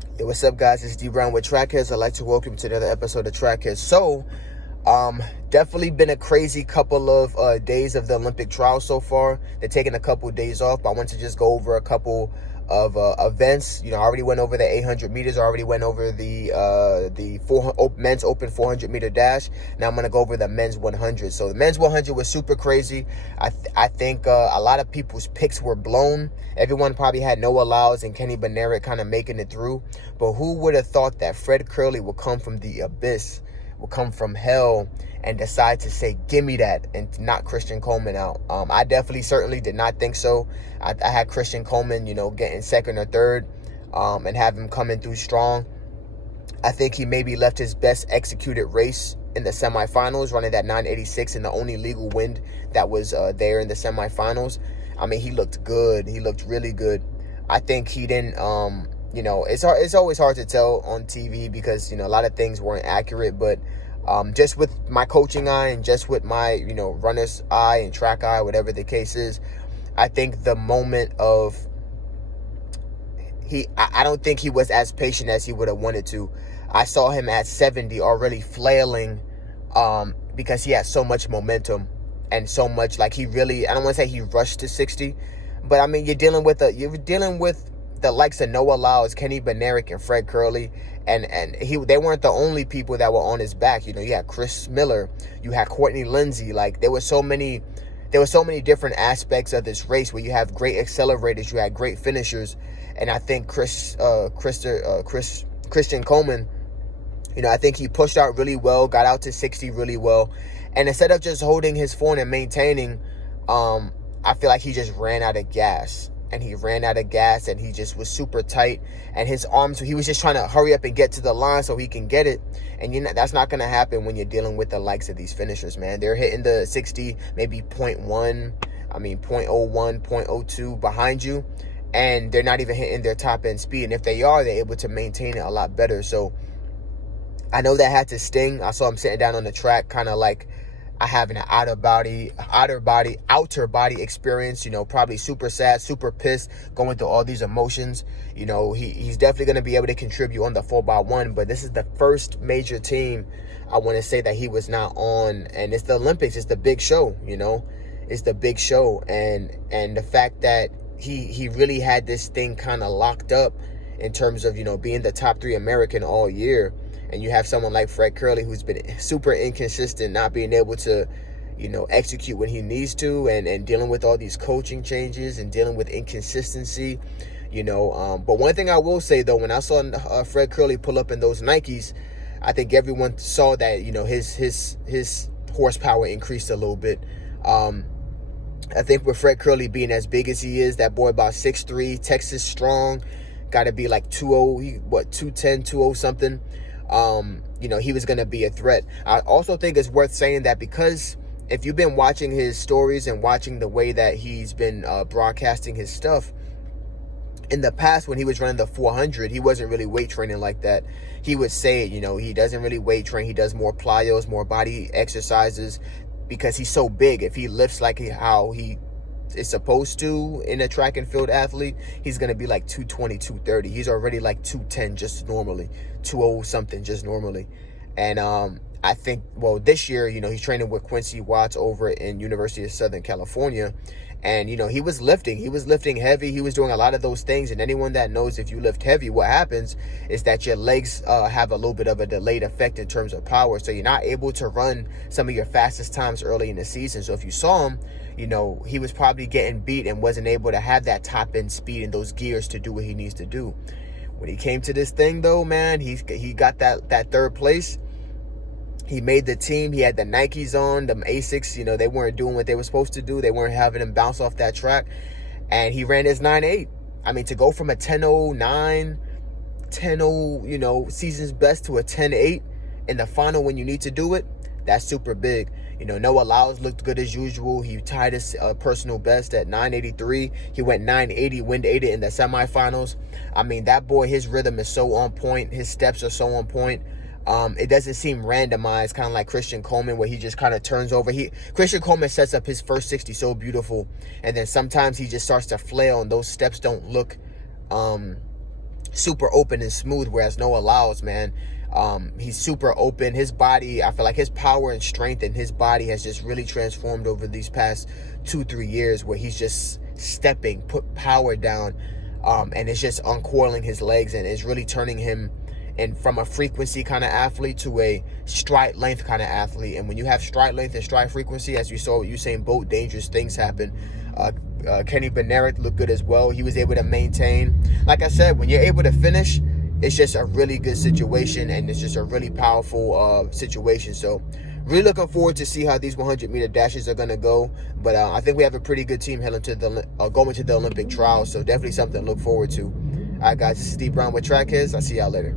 Hey, what's up, guys? It's D Brown with Track Headz. I'd like to welcome you to another episode of Track Headz. So, definitely been a crazy couple of days of the Olympic trials so far. They're taking a couple of days off, but I want to just go over a couple of events. I already went over the 800 meters. I already went over the men's open 400 meter dash. Now I'm going to go over the men's 100. So the men's 100 was super crazy. I think a lot of people's picks were blown. Everyone probably had Noah Lyles and Kenny Bednarek kind of making it through. But who would have thought that Fred Curley would come from the abyss, will come from hell, and decide to say, give me that, and knock Christian Coleman out? I certainly did not think so. I had Christian Coleman, getting second or third, and have him coming through strong. I think he maybe left his best executed race in the semifinals, running that 986, and the only legal win that was there in the semifinals. I mean, he looked good. He looked really good. I think he didn't, it's always hard to tell on TV because, a lot of things weren't accurate, but just with my coaching eye and just with my, runner's eye and track eye, whatever the case is, I think the moment of I don't think he was as patient as he would have wanted to. I saw him at 70 already flailing because he had so much momentum and so much, like, I don't want to say he rushed to 60, but I mean, you're dealing with the likes of Noah Lyles, Kenny Bednarek, and Fred Curley, and they weren't the only people that were on his back. You had Chris Miller, you had Courtney Lindsay. Like, there were so many different aspects of this race where you have great accelerators, you had great finishers, and I think Christian Coleman, I think he pushed out really well, got out to 60 really well, and instead of just holding his form and maintaining, I feel like he just ran out of gas. And he ran out of gas, and he just was super tight. And his arms, he was just trying to hurry up and get to the line so he can get it. And that's not going to happen when you're dealing with the likes of these finishers, man. They're hitting the 60, maybe 0.01, 0.02 behind you. And they're not even hitting their top end speed. And if they are, they're able to maintain it a lot better. So I know that had to sting. I saw him sitting down on the track, kind of like I have an outer body experience, probably super sad, super pissed, going through all these emotions. He's definitely going to be able to contribute on the 4x1, but this is the first major team I want to say that he was not on, and it's the Olympics. It's the big show, it's the big show. And the fact that he really had this thing kind of locked up in terms of, being the top 3 American all year. And you have someone like Fred Curley, who's been super inconsistent, not being able to, execute when he needs to, and dealing with all these coaching changes and dealing with inconsistency, But one thing I will say, though, when I saw Fred Curley pull up in those Nikes, I think everyone saw that, his horsepower increased a little bit. I think with Fred Curley being as big as he is, that boy about 6'3", Texas strong, got to be like 210, 220 something. He was going to be a threat. I also think it's worth saying that because if you've been watching his stories and watching the way that he's been broadcasting his stuff, in the past when he was running the 400, he wasn't really weight training like that. He would say it, he doesn't really weight train. He does more plyos, more body exercises because he's so big. If he lifts like how he is supposed to in a track and field athlete, he's going to be like 220, 230. He's already like 210 just normally, 20 something just normally. And I think, this year, he's training with Quincy Watts over in University of Southern California. And, he was lifting heavy. He was doing a lot of those things. And anyone that knows if you lift heavy, what happens is that your legs have a little bit of a delayed effect in terms of power. So you're not able to run some of your fastest times early in the season. So if you saw him, he was probably getting beat and wasn't able to have that top end speed and those gears to do what he needs to do. When he came to this thing, though, man, he got that third place. He made the team. He had the Nikes on, the Asics. They weren't doing what they were supposed to do. They weren't having him bounce off that track. And he ran his 9.8. I mean, to go from a 10.09, 10.0, season's best to a 10.8 in the final when you need to do it, that's super big. Noah Lyles looked good as usual. He tied his personal best at 983. He went 980, wind 80 in the semifinals. I mean, that boy, his rhythm is so on point. His steps are so on point. It doesn't seem randomized, kind of like Christian Coleman, where he just kind of turns over. Christian Coleman sets up his first 60 so beautiful, and then sometimes he just starts to flail, and those steps don't look super open and smooth, whereas Noah Lyles, man, he's super open. His body, I feel like his power and strength in his body has just really transformed over these past 2-3 years, where he's just stepping, put power down, and it's just uncoiling his legs, and it's really turning him and from a frequency kind of athlete to a stride length kind of athlete. And when you have stride length and stride frequency, as you saw Usain Bolt, dangerous things happen. Kenny Benerick looked good as well. He was able to maintain. Like I said, when you're able to finish, it's just a really good situation, and it's just a really powerful situation. So really looking forward to see how these 100-meter dashes are going to go. But I think we have a pretty good team heading to going to the Olympic trials. So definitely something to look forward to. All right, guys, this is Steve Brown with Track Headz. I'll see y'all later.